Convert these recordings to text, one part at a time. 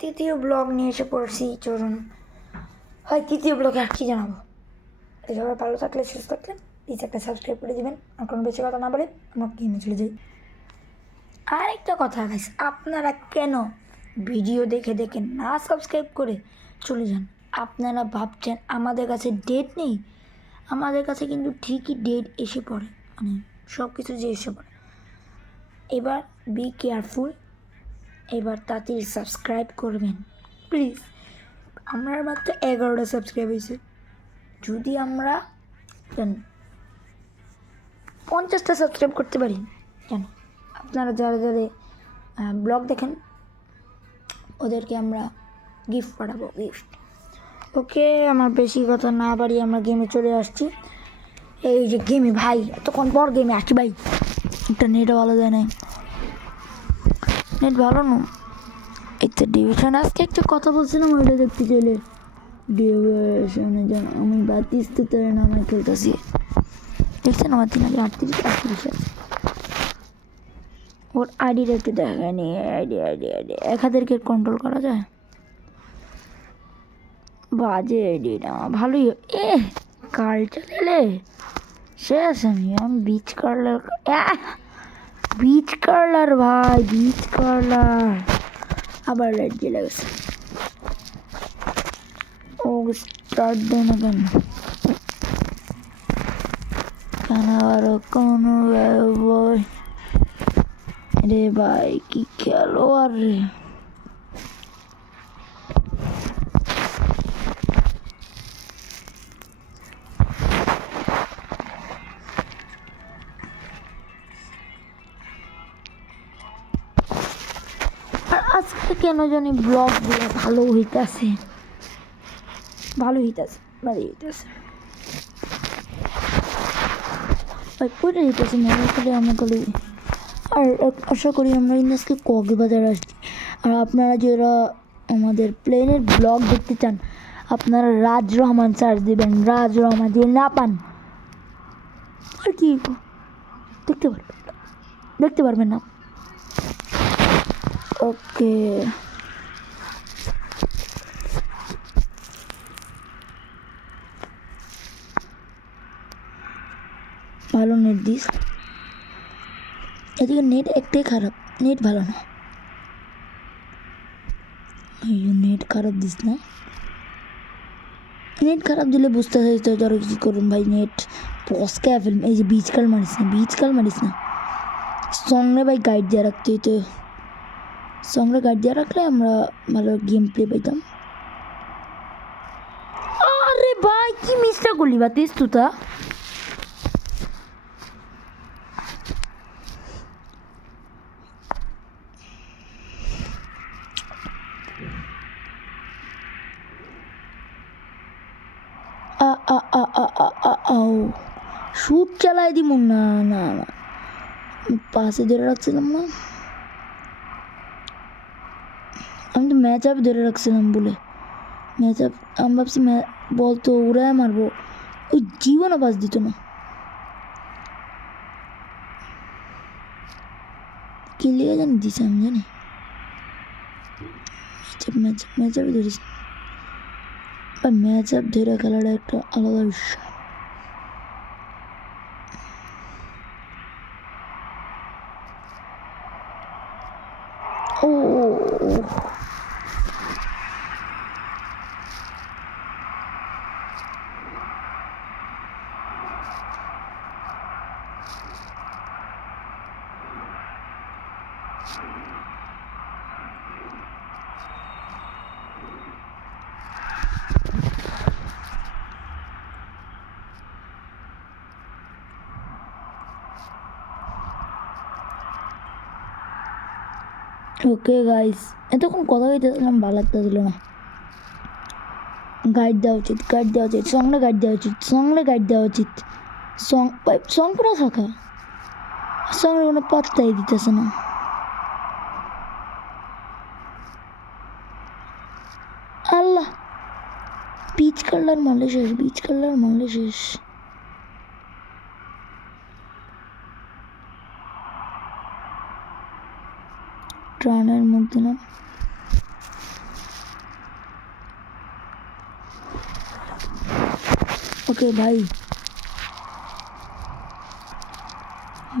তৃতীয় ব্লগ নিয়ে এসে পড়ছি। চলুন হয় তৃতীয় ব্লগে আর কি জানাবো। সবাই ভালো থাকলে সুস্থ থাকলে প্লিজ একটা সাবস্ক্রাইব করে দেবেন। আর কোনো বেশি কথা না বলে আমরা গেমে চলে যাই। আরেকটা কথা গাইস, আপনারা কেন ভিডিও দেখে দেখে না সাবস্ক্রাইব করে চলে যান? আপনারা ভাবছেন আমাদের কাছে ডেট নেই, আমাদের কাছে কিন্তু ঠিকই ডেট এসে পড়ে, মানে সব কিছু যে এসে পড়ে। এবার বি কেয়ারফুল, এবার তাড়াতাড়ি সাবস্ক্রাইব করবেন প্লিজ। আমরা মাত্র 11টা সাবস্ক্রাইব হয়েছে, যদি আমরা 50টা সাবস্ক্রাইব করতে পারি কেন, আপনারা যারা যারা ব্লগ দেখেন ওদেরকে আমরা গিফট পাঠাবো, গিফট। ওকে, আমার বেশি কথা না বাড়িয়ে আমরা গেমে চলে আসছি। এই যে গেমে ভাই, এতক্ষণ পর গেমে আসছি ভাই। একটা নেট ভালো যায় না, নেট ভালো না। এই তো ডিভিশন, আজকে একটা কথা বলছিলাম ওইটা দেখতে চলে ডিভিশনে যান। আমি 32 নামে খেলতেছি, দেখছেন আমার 3038 আছে। ওর আইডিটা একটু দেখায়নি, আইডি 1000কে কন্ট্রোল করা যায়। বাজে আইডিটা ভালোই। কাল চালালে শেষ। আমি বিচ কার্লার ভাই, বিচ কার্লার আবার লাইট জ্বলে গেছে। ও স্টার্ট দেয় না কেন আরো কোনো রে ভাই, কি খেলো আর রে। আর আজকে কেন জানি ব্লগগুলো ভালো হইতেছে, ভালো হইতেছে। পড়ে যেতেছে মনে করে আমাকে। আর আশা করি আমরা আজকে কক্সবাজার আসছি। আর আপনারা যারা আমাদের প্লেনের ব্লগ দেখতে চান, আপনারা রাজ রহমান সার্চ দেবেন। রাজ রহমান যদি না পান আর কি দেখতে পারবেন না। ওকে, ভালো নেট দিস। এদিকে নেট একটাই খারাপ, নেট ভালো না। নেট খারাপ দিস না, নেট খারাপ দিলে বুঝতে চাইতে ধরো কী করুন ভাই। নেট পস্কা ফেলম। এই যে বিচ কাল মারিস না। সঙ্গে ভাই গাইড দিয়ে রাখতে হইতো, সঙ্গে গাইড দিয়ে রাখলে আমরা ভালো গেম প্লে পাইতাম। আরে ভাই কি মিসটা করলি বা তেজ তুতা। শুট চালাই দিব না, পাশে ধরে রাখছিলাম না, আমি তো ম্যাচ আপ ধরে রাখছিলাম বলে। ম্যাচ আপ আমি ভাবছি বলতো উড়ায় মারবো, ওই জীবনও বাস দিত না। কি লিগে জানি দিছে, আমি জানি। ম্যাচ আপ ধরিস, ম্যাচ আপ ধরে খেলাটা একটা আলাদা বিষয়। ও ওকে গাইস, এতক্ষণ কথা বলতেছিলাম, ভালো লাগতেছিল না। গাইড দেওয়া উচিত, সঙ্গে গাইড দেওয়া উচিত। সং পুরো থাকা, সঙ্গে কোনো পাত্তাই দিতেছে না। আল্লাহ, বিচ কালার মারলে শেষ। ট্রানের মুখ দিলাম। ওকে ভাই,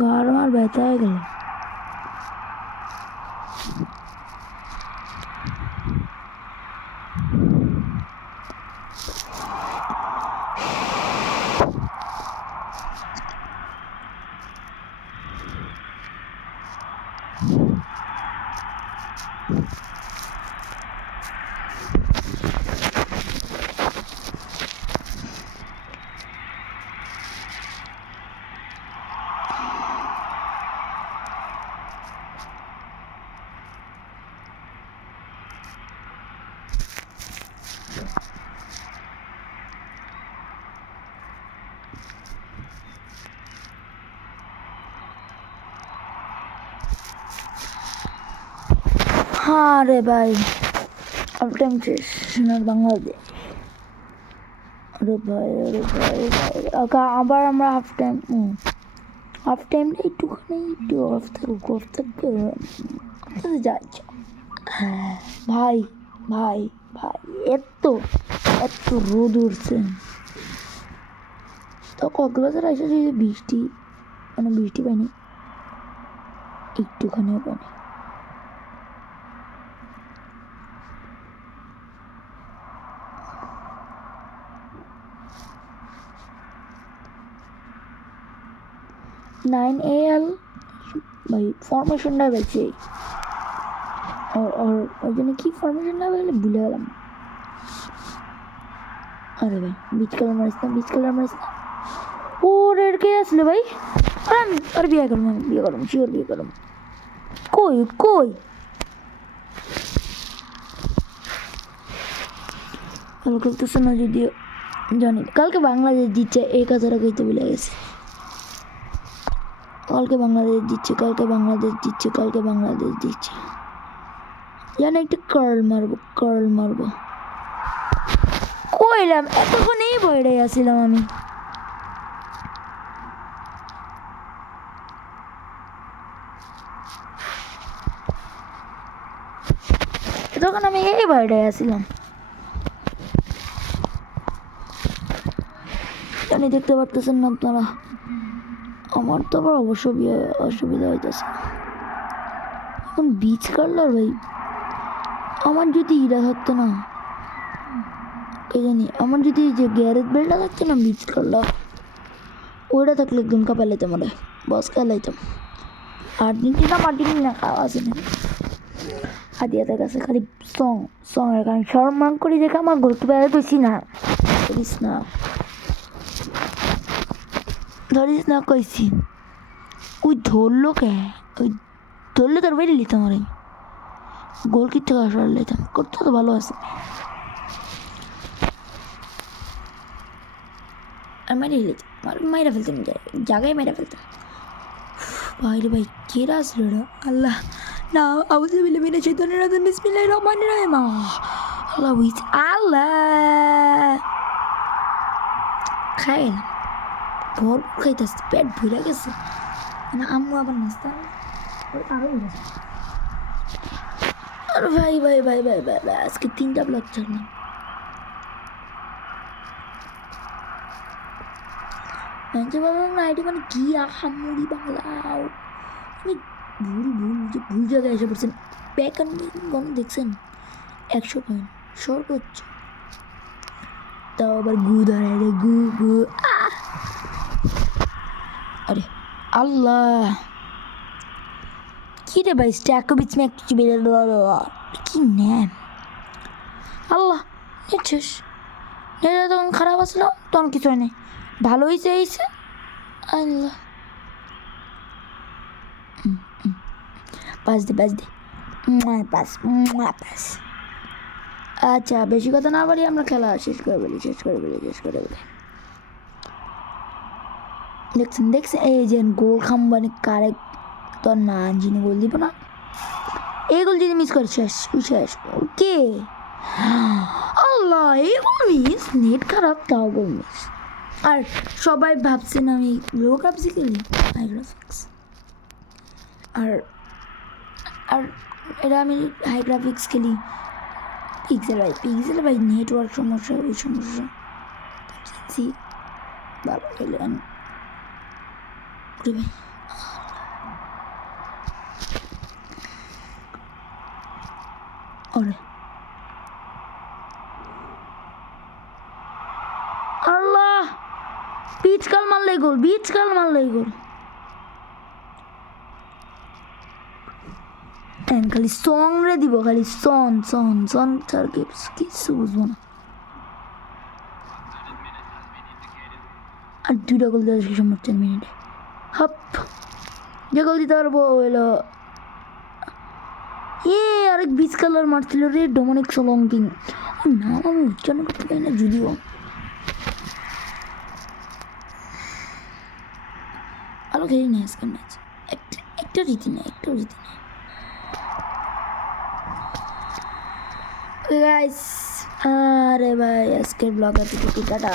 গার আমার ব্যথা হয়ে গেল। হ্যাঁ রে ভাই, হাফ টাইম শেষ সোনার বাংলাদেশ। আরে ভাই ওকে আবার আমরা হাফ টাইমটা একটু অফ থাকবে যাই। ভাই ভাই ভাই এত রোদ উঠছে। তো কক্সবাজার এসে যদি বৃষ্টি পাইনি, একটুখানিও পাইনি। नाइन AL भाई फॉर्मेशनটা বেশি और ওই জন্য কি ফর্মেশনটা বলে ভুলে গেলাম। আরে ভাই বিচ কালার মারিস না। ও রেড কে আসলে ভাই, আর বিয়ে করলাম শিওর বিয়ে করলাম। কই কাল করতেছে না যদিও জানি। কালকে বাংলাদেশ জিতছে, 1000 কইতে ভুলে গেছে। কালকে বাংলাদেশ দিচ্ছে জানি। একটা কার্ল মারবো। কইলাম এতক্ষণেই বইরে আসছিলাম আমি। তখন আমি এই বাইরে আসছিলাম জানি। দেখতে পারতেছেন না আপনারা, আমার তো আবার অসুবিধা হইতেছে এখন। বীজ কাটলার ভাই, আমার যদি ইরা থাকতো না, কে জানি, আমার যদি যে গ্যারেজ বেলটা থাকতো না, বীজ কাটলা ওইটা থাকলে একদম কাপাইলাইতাম, আমরা বস খেলাইতাম। আর্জেন্টিনা খাওয়া আছে না হাতিয়াদের কাছে, খালি সঙের কারণ সম্মান করি দেখে আমার গোলকিপারে বেশি না ধরিস না কইছি। ওই ধরলো তোর বেরিয়ে নিতাম। আর গোল কিনতে আসলে নিতাম, করতে তো ভালো আছে। আর মাইরা ফেলতাম জায়গায় মাইরা ফেলতাম। ভাই রে ভাই কেরা আসলো রে আল্লাহ না, আউযু বিল্লাহি মিনাশ শাইতানির রাজিম, বিসমিল্লাহির রহমানির রহিম। আল্লাহ খাই না, ভরপুর খাইতেছে, পেট ভরে গেছে না। আম্মু আবার নাস্তা আরো আর ভাই আজকে 3টা ব্লগ ছাড়লাম। আইডি মানে কি আহামরি বাংলাও, আমি ভুল জায়গায় এসে পড়ছেন। ব্যাক গণ দেখছেন 100 পয়েন্ট সর্বোচ্চ, তাও আবার গু ধরাই রে গু। अरे अल्लाह কি রে ভাই স্ট্যাকোভিচ মে কিছু বেরে কি নেম আল্লাহ নেছিস নেটা তখন খারাপ আসলো, তখন কিছু হয় নাই, ভালো হয়েছে আল্লাহ। পাস দে পাস। আচ্ছা বেশি কথা না বলি, আমরা খেলা শেষ করে বলি। দেখছেন এই যে গোল খাম্বানি কারে তোর না যিনি গোল দিব না, এই গোল যদি মিস করে শেষ। কে আল্লাহ, এই গোল মিস, নেট খারাপ তাও গোল মিস। আর সবাই ভাবছেন আমি লো গ্রাফিক্স খেলি, হাই গ্রাফিক্স। আর এটা আমি হাই গ্রাফিক্স খেলি। পিক্সেল ভাই নেটওয়ার্ক সমস্যা, ওই সমস্যা কিনছি ভালো খেলেন ভাই। ওরে আল্লাহ, পিচকাল মারলেই গোল, পিচকাল মারলেই গোল। খালি সং রে দিব, খালি সন সন সন ছাড় কিছু বুঝবো না। আর 2টা গোল দেওয়া শেষ 4 মিনিটে। হাপ যে গোল দিতে পারবো হইলো আরেক 20 কালার মারছিল রে, ডোমিনিক সোলঙ্কিং। নাম আমি উচ্চারণ করতে পারি না যদিও। ভালো খেলি না আজকের ম্যাচ, একটা জিতি না, একটাও জিতি না। গাইস আরে ভাই আজকের ব্লগ আছে, টাটা।